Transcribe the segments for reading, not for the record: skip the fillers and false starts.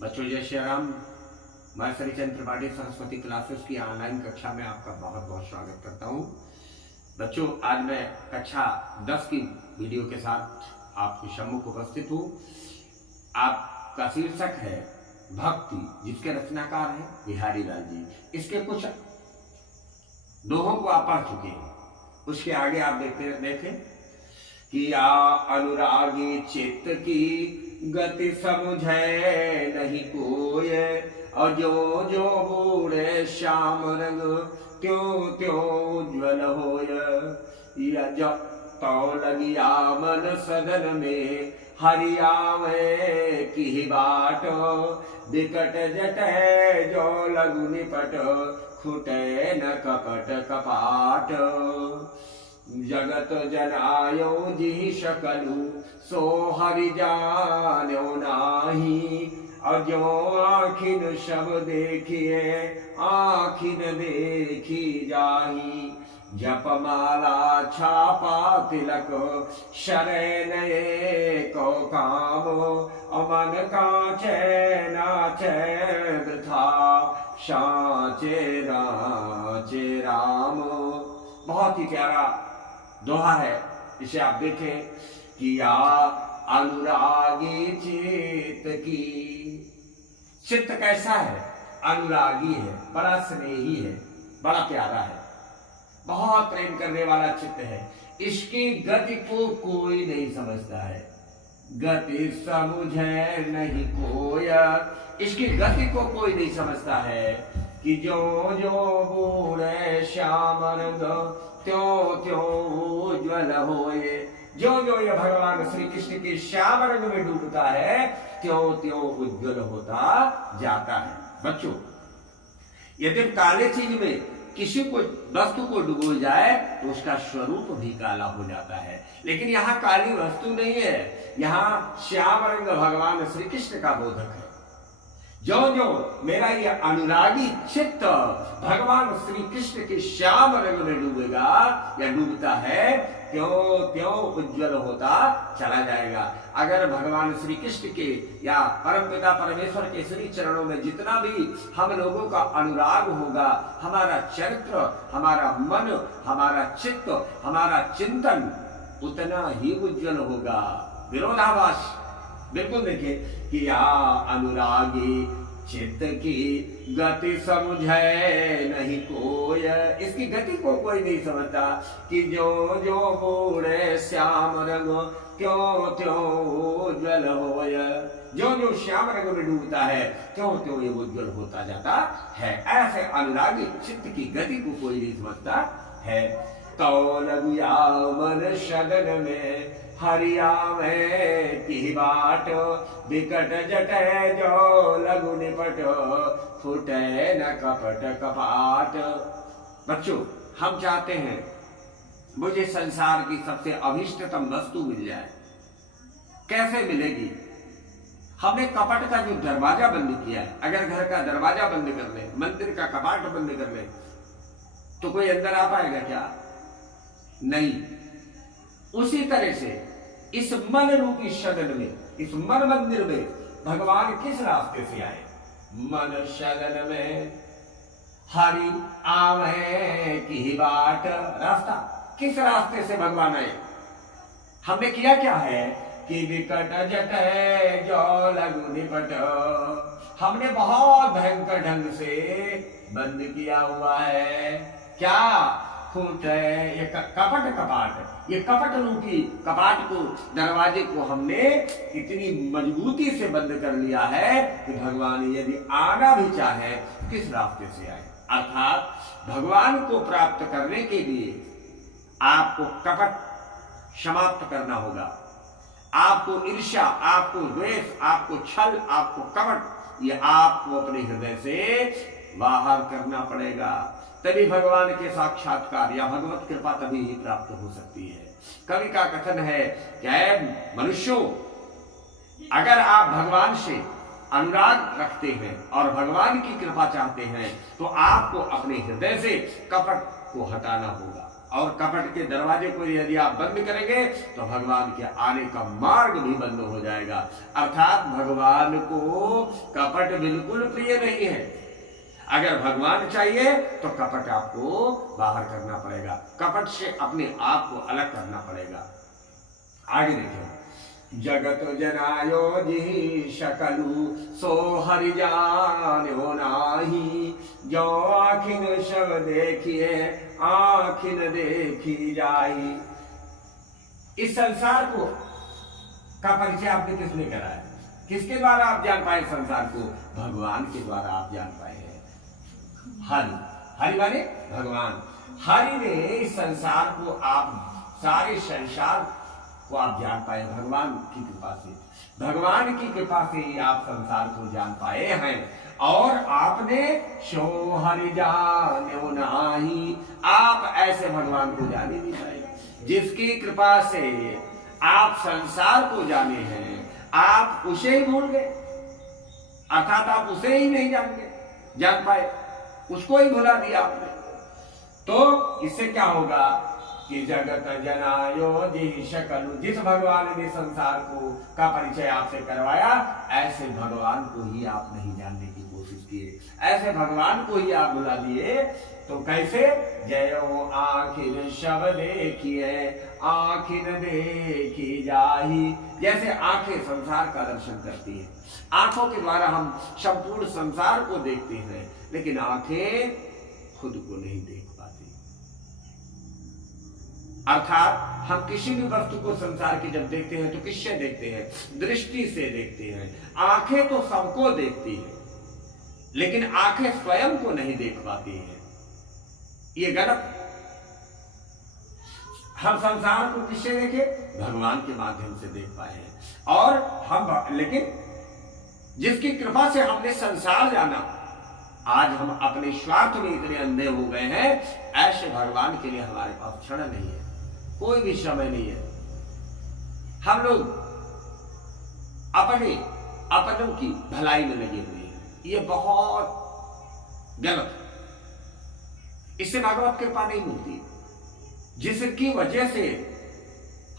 बच्चों जय श्री राम। मैं श्रीचंद त्रिपाठी सरस्वती क्लासेस की ऑनलाइन कक्षा में आपका बहुत बहुत स्वागत करता हूं। बच्चों आज मैं कक्षा 10 की वीडियो के साथ आपके सम्मुख उपस्थित हूं। आपका शीर्षक है भक्ति, जिसके रचनाकार हैं बिहारी लाल जी। इसके कुछ दोहों को आप पढ़ चुके हैं। उसके आगे आप देखें कि या अनुरागी चित्त की गति समझे नहीं कोय, और जो जो बूढ़े श्याम रंग त्यों त्यों उज्ज्वल होय। या जब तो लगिया मन सदन में हरियावे की बाट, विकट जटे जो लघु निपट खुटे न कपट कपाट। जगत जनायो जी शकलु सो हरि जान्यो नाही, अजो आखिन सब देखिए आखिन देखी जाही। जपमाला छापा तिलक शरणये को कामो, अमन काचे नाचे वृथा साचे राचे राम। बहुत ही प्यारा दोहा है, इसे आप देखें कि या अनुरागी चित्त की। चित्त कैसा है? अनुरागी है, बड़ा स्नेही है, बड़ा प्यारा है, बहुत प्रेम करने वाला चित्त है। इसकी गति को कोई नहीं समझता है। गति समझे नहीं कोई, इसकी गति को कोई नहीं समझता है। कि जो जो बूढ़े श्याम रंग त्यों त्यों उज्ज्वल होए। जो जो ये भगवान श्री कृष्ण के श्याम रंग में डूबता है, त्यों त्यों उज्ज्वल होता जाता है। बच्चों, यदि काले चीज में किसी को वस्तु को डुबो जाए तो उसका स्वरूप भी काला हो जाता है। लेकिन यहाँ काली वस्तु नहीं है, यहाँ श्याम रंग भगवान श्री कृष्ण का बोधक है। जो जो मेरा ये अनुरागी चित्त भगवान श्री कृष्ण के श्याम रंग में डूबेगा या डूबता है, त्यों त्यों उज्ज्वल होता चला जाएगा। अगर भगवान श्री कृष्ण के या परमपिता परमेश्वर के श्री चरणों में जितना भी हम लोगों का अनुराग होगा, हमारा चरित्र, हमारा मन, हमारा चित्त, हमारा चिंतन उतना ही उज्ज्वल होगा। विरोधाभास बिल्कुल देखिए कि या अनुरागी चित्त की गति समझे नहीं कोई। इसकी गति को कोई नहीं समझता। कि जो जो बूढ़े श्याम रंग त्यों त्यों उज्ज्वल होय। जो जो श्याम रंग में डूबता है, त्यों त्यों ये उज्ज्वल होता जाता है। ऐसे अनुरागी चित्त की गति को कोई नहीं समझता है। तो लगिया मन सदन में हरियावे की बाट, विकट जटे जो लघु निपट फुटे न कपट कपाट। बच्चों, हम चाहते हैं मुझे संसार की सबसे अभिष्टतम वस्तु मिल जाए। कैसे मिलेगी? हमने कपट का जो दरवाजा बंद किया है, अगर घर का दरवाजा बंद कर ले, मंदिर का कपाट बंद कर ले, तो कोई अंदर आ पाएगा क्या? नहीं। उसी तरह से इस मन रूपी सदन में, इस मन मंदिर में भगवान किस रास्ते से आए? मन सदन में हरि आवे की बाट। रास्ता किस रास्ते से भगवान आए? हमने किया क्या है कि विकट जटे जो लघु निपट, हमने बहुत भयंकर ढंग से बंद किया हुआ है। क्या? ये कपट कपाट, ये कपट रूपी कपाट को, दरवाजे को हमने इतनी मजबूती से बंद कर लिया है कि भगवान यदि आना भी चाहे किस रास्ते से आए। अर्थात भगवान को प्राप्त करने के लिए आपको कपट समाप्त करना होगा। आपको ईर्ष्या, आपको द्वेष, आपको छल, आपको कपट, ये आपको अपने हृदय से बाहर करना पड़ेगा। तभी भगवान के साक्षात्कार या भगवत कृपा तभी ही प्राप्त हो सकती है। कवि का कथन है कि मनुष्यों, अगर आप भगवान से अनुराग रखते हैं और भगवान की कृपा चाहते हैं तो आपको अपने हृदय से कपट को हटाना होगा। और कपट के दरवाजे को यदि आप बंद करेंगे तो भगवान के आने का मार्ग भी बंद हो जाएगा। अर्थात भगवान को कपट बिल्कुल प्रिय नहीं है। अगर भगवान चाहिए तो कपट आपको बाहर करना पड़ेगा, कपट से अपने आप को अलग करना पड़ेगा। आगे देखिए, जगत जनायो जी शकलु सो हरि जान्यो नाही, जो आखिन शब देखिए आखिन देखी जाई। इस संसार को का परिचय आपने किसने कराया? किसके द्वारा आप जान पाए संसार को? भगवान के द्वारा आप जान पाए हैं। हरि, हरि माने भगवान। हरि ने इस संसार को, आप सारे संसार को आप जान पाए भगवान की कृपा से। भगवान की कृपा से ही आप संसार को जान पाए हैं। और आपने शो हरि जान्यो नाही, आप ऐसे भगवान को जान ही नहीं पाए। जिसकी कृपा से आप संसार को जाने हैं, आप उसे ही भूल गए। अर्थात आप उसे ही नहीं जान पाए, उसको ही भुला दिया आपने। तो इससे क्या होगा कि जगत जनायो जी शकलु, जिस भगवान ने संसार को का परिचय आपसे करवाया, ऐसे भगवान को ही आप नहीं जानने की कोशिश किए, ऐसे भगवान को ही आप भुला दिए। तो कैसे? जयो आखिर शब देखिए आखिन देखी जाही। जैसे आंखें संसार का दर्शन करती हैं, आंखों के द्वारा हम संपूर्ण संसार को देखते हैं, लेकिन आंखें खुद को नहीं देख पाती। अर्थात हम किसी भी वस्तु को संसार की जब देखते हैं तो किससे देखते हैं? दृष्टि से देखते हैं। आंखें तो सबको देखती हैं, लेकिन आंखें स्वयं को नहीं देख पाती हैं। ये गलत है। हम संसार को किससे देखे? भगवान के माध्यम से देख पाए हैं। और हम, लेकिन जिसकी कृपा से हमने संसार जाना, आज हम अपने स्वार्थ में इतने अंधे हो गए हैं, ऐसे भगवान के लिए हमारे पास क्षण नहीं है, कोई भी समय नहीं है। हम लोग अपनों की भलाई में लगे हुए हैं। ये बहुत गलत है। इससे भगवत कृपा नहीं मिलती। जिसकी वजह से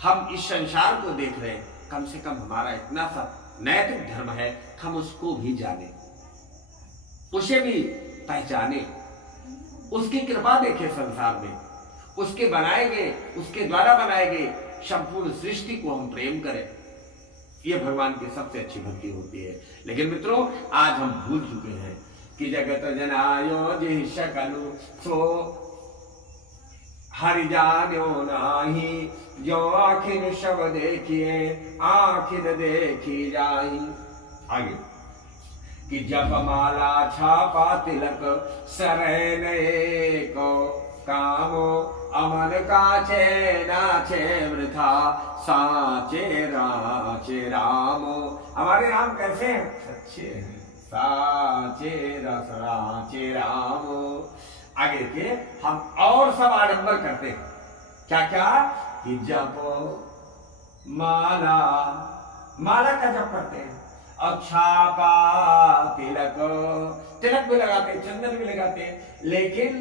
हम इस संसार को देख रहे हैं, कम से कम हमारा इतना सा नैतिक धर्म है, हम उसको भी जाने, उसे भी पहचाने, उसकी कृपा देखें संसार में, उसके बनाए गए, उसके द्वारा बनाए गए संपूर्ण सृष्टि को हम प्रेम करें। यह भगवान की सबसे अच्छी भक्ति होती है। लेकिन मित्रों, आज हम भूल चुके हैं कि जगत जनायो जी शकलु सो हरि जान्यो नाही, जो आखिन शब देखिए आखिन देखी जाई। आगे कि जप माला छापा तिलक सरय को कामो, अमन काचे नाचे वृथा साचे राचे रामो। हमारे राम कैसे हैं? सच्चे हैं। साचे रस राचे रामो। आगे के हम और सब आडंबर करते हैं। क्या क्या? कि जप माला, माला का जप करते हैं, और छापा तिलक, तिलक भी लगाते हैं, चंदन भी लगाते हैं, लेकिन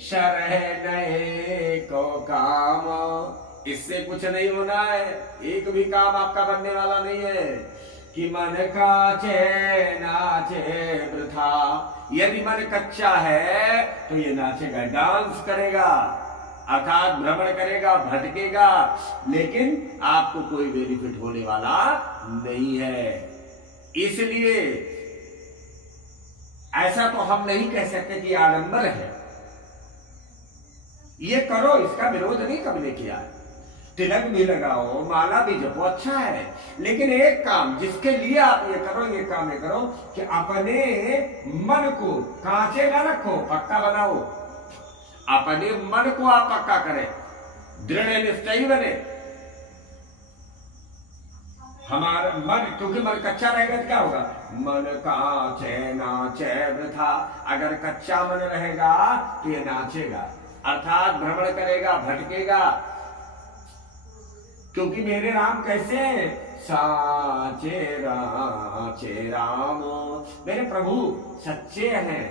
शरह नए को काम, इससे कुछ नहीं होना है। एक भी काम आपका बनने वाला नहीं है। कि मन काचे नाचे वृथा, यदि मन कच्चा है तो ये नाचेगा, डांस करेगा, अर्थात भ्रमण करेगा, भटकेगा, लेकिन आपको कोई बेनिफिट होने वाला नहीं है। इसलिए ऐसा तो हम नहीं कह सकते कि आडंबर है। ये करो, इसका विरोध नहीं कभी नहीं किया। तिलक भी लगाओ, माला भी जपो, अच्छा है, लेकिन एक काम जिसके लिए आप ये करो, ये काम ये करो कि अपने मन को कांचे ना रखो, पक्का बनाओ। अपने मन को आप पक्का करें, दृढ़ निश्चयी बने। हमारा मन, क्योंकि मन कच्चा रहेगा तो क्या होगा? मन काचे नाचे वृथा। अगर कच्चा मन रहेगा तो ये नाचेगा, अर्थात भ्रमण करेगा, भटकेगा। क्योंकि मेरे राम कैसे हैं? साचे राचे रामो, मेरे प्रभु सच्चे हैं।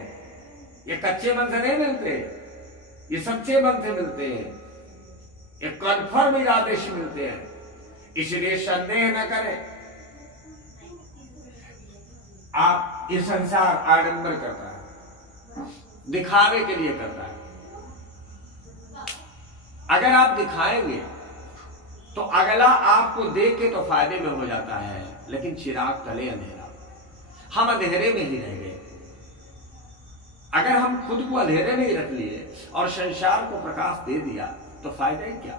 ये कच्चे मन से नहीं मिलते, ये सच्चे मन से मिलते हैं। एक कन्फर्म इरादे से मिलते हैं, इसलिए संदेह न करें। आप ये संसार आडंबर करता है, दिखावे के लिए करता है। अगर आप दिखाएंगे तो अगला आपको देख के तो फायदे में हो जाता है, लेकिन चिराग तले अंधेरा, हम अंधेरे में ही रह गए। अगर हम खुद को अंधेरे में ही रख लिए और संसार को प्रकाश दे दिया तो फायदा ही क्या।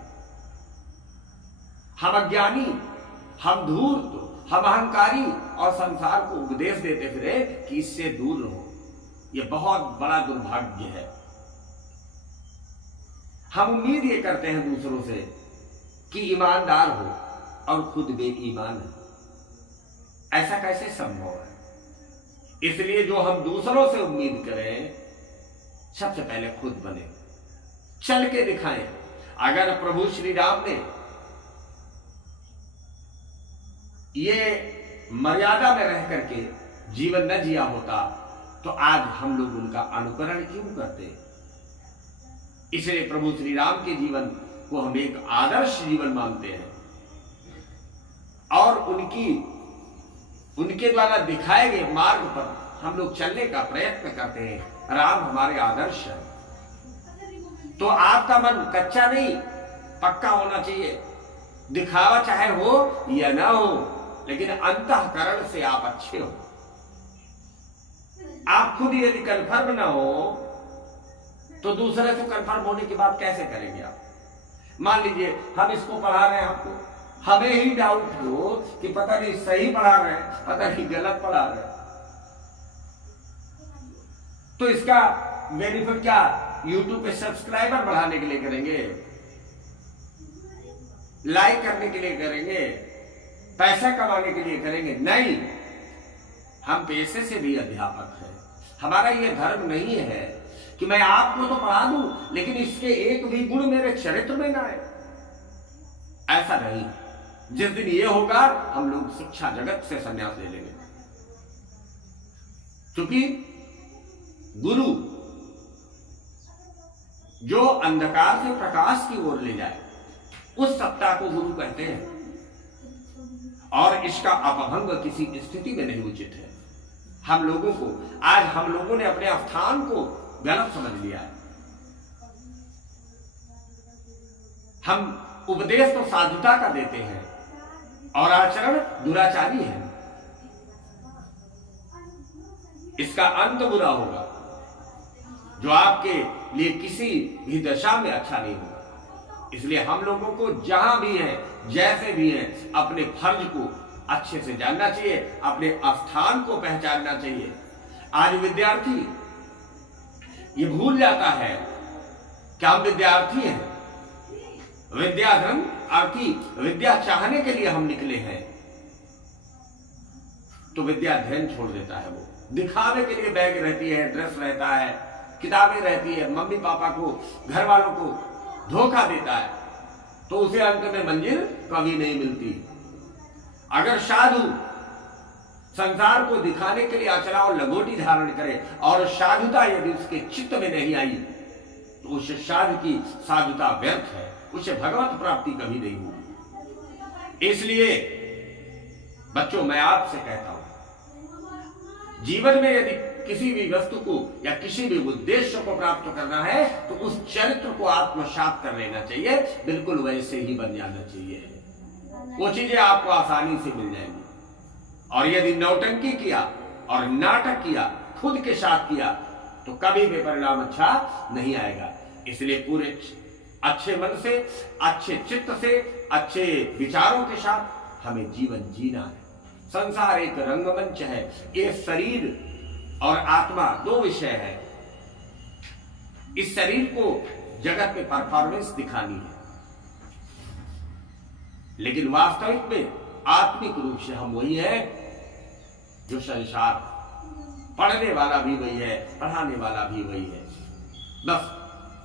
हम अज्ञानी, हम धूर्त, हम अहंकारी और संसार को उपदेश देते फिरे कि इससे दूर रहो। यह बहुत बड़ा दुर्भाग्य है। हम उम्मीद ये करते हैं दूसरों से कि ईमानदार हो और खुद बेईमान है। ऐसा कैसे संभव है? इसलिए जो हम दूसरों से उम्मीद करें, सबसे पहले खुद बने, चल के दिखाएं। अगर प्रभु श्री राम ने ये मर्यादा में रह करके जीवन न जिया होता तो आज हम लोग उनका अनुकरण क्यों करते। इसलिए प्रभु श्री राम के जीवन को हम एक आदर्श जीवन मानते हैं और उनके द्वारा दिखाए गए मार्ग पर हम लोग चलने का प्रयत्न करते हैं। राम हमारे आदर्श है। तो आपका मन कच्चा नहीं, पक्का होना चाहिए। दिखावा चाहे हो या ना हो, लेकिन अंतःकरण से आप अच्छे हो। आप खुद यदि कन्फर्म ना हो तो दूसरे से कन्फर्म होने की बात कैसे करेंगे आप। मान लीजिए हम इसको पढ़ा रहे हैं, आपको हमें ही डाउट हो कि पता नहीं सही पढ़ा रहे हैं, पता नहीं गलत पढ़ा रहे हैं, तो इसका वेरीफाई क्या यूट्यूब पे सब्सक्राइबर बढ़ाने के लिए करेंगे, लाइक करने के लिए करेंगे, पैसा कमाने के लिए करेंगे? नहीं, हम पेशे से भी अध्यापक हैं। हमारा ये धर्म नहीं है कि मैं आपको तो पढ़ा दूं लेकिन इसके एक भी गुण मेरे चरित्र में ना आए। ऐसा नहीं। जिस दिन ये होगा हम लोग शिक्षा जगत से संन्यास ले लेंगे, क्योंकि गुरु जो अंधकार से प्रकाश की ओर ले जाए उस सत्ता को गुरु कहते हैं। और इसका अपभंग किसी स्थिति में नहीं उचित है। हम लोगों को आज हम लोगों ने अपने स्थान को गलत समझ लिया है। हम उपदेश तो साधुता का देते हैं और आचरण दुराचारी है। इसका अंत बुरा होगा जो आपके लिए किसी भी दशा में अच्छा नहीं होगा। इसलिए हम लोगों को जहां भी है, जैसे भी है, अपने फर्ज को अच्छे से जानना चाहिए, अपने स्थान को पहचानना चाहिए। आज विद्यार्थी ये भूल जाता है कि हम विद्यार्थी हैं। विद्याधन अर्थी विद्या चाहने के लिए हम निकले हैं, तो विद्या अध्ययन छोड़ देता है। वो दिखावे के लिए बैग रहती है, ड्रेस रहता है, किताबें रहती है, मम्मी पापा को, घर वालों को धोखा देता है, तो उसे अंत में मंजिल कभी नहीं मिलती। अगर साधु संसार को दिखाने के लिए अचला और लंगोटी धारण करे और साधुता यदि उसके चित्त में नहीं आई तो उस साधु की साधुता व्यर्थ है, उसे भगवत प्राप्ति कभी नहीं होगी। इसलिए बच्चों, मैं आपसे कहता हूं, जीवन में यदि किसी भी वस्तु को या किसी भी उद्देश्य को प्राप्त करना है तो उस चरित्र को आत्मसात कर लेना चाहिए, बिल्कुल वैसे ही बन जाना चाहिए। वो चीजें आपको आसानी से मिल जाएंगी। और यदि नौटंकी किया और नाटक किया, खुद के साथ किया, तो कभी भी परिणाम अच्छा नहीं आएगा। इसलिए पूरे अच्छे मन से, अच्छे चित्त से, अच्छे विचारों के साथ हमें जीवन जीना है। संसार एक रंगमंच है। ये शरीर और आत्मा दो विषय है। इस शरीर को जगत में परफॉर्मेंस दिखानी है, लेकिन वास्तविक में आत्मिक रूप से हम वही है जो संसार, पढ़ने वाला भी वही है, पढ़ाने वाला भी वही है। बस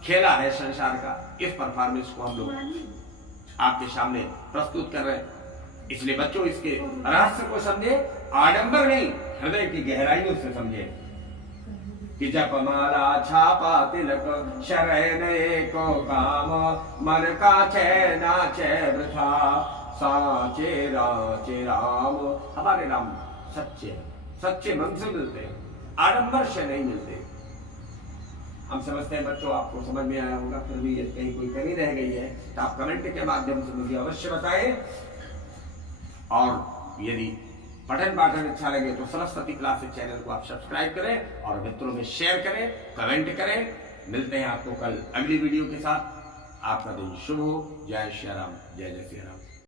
खेला है संसार का। इस परफॉर्मेंस को हम लोग आपके सामने प्रस्तुत कर रहे हैं। इसलिए बच्चों, इसके रहस्य को समझे, आडंबर नहीं, हृदय की गहराइयों से समझे। कि जपमाला छापा तिलक शरण एको काम, मन का चैन नाचे वृथा साचे राचे राम। हमारे राम सच्चे सच्चे मन से मिलते हैं, आडंबर से नहीं मिलते। हम समझते हैं बच्चों आपको समझ में आया होगा, फिर भी कहीं कोई कमी रह गई है तो आप कमेंट के माध्यम से मुझे अवश्य बताएं। और यदि पठन पाठन अच्छा लगे तो सरस्वती क्लासेस चैनल को आप सब्सक्राइब करें और मित्रों में शेयर करें, कमेंट करें। मिलते हैं आपको कल अगली वीडियो के साथ। आपका दिन शुभ हो। जय श्री राम, जय जय श्री राम।